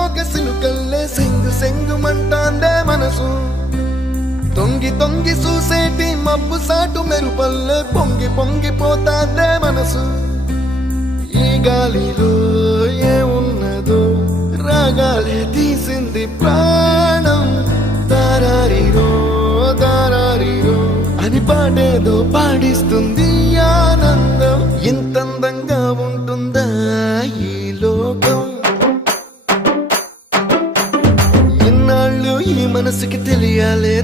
మోగ సినుకల్లే సెంగు సెంగుమంటాందే మనసు తొంగి తొంగి చూసేటి మబ్బు సాటు మెరుపల్లే పొంగి పొంగిపోతాందే మనసు ఈ గాలిలో ఏమున్నదో రాగాలే తీసింది ప్రాణం దారారిరో దారారిరో అని పాడేదో పాడిస్తుంది ఆనందం ఇంతందంగా ఉంటుందా ఈ లోకం ఇన్నాళ్ళు ఈ మనసుకి తెలియాలే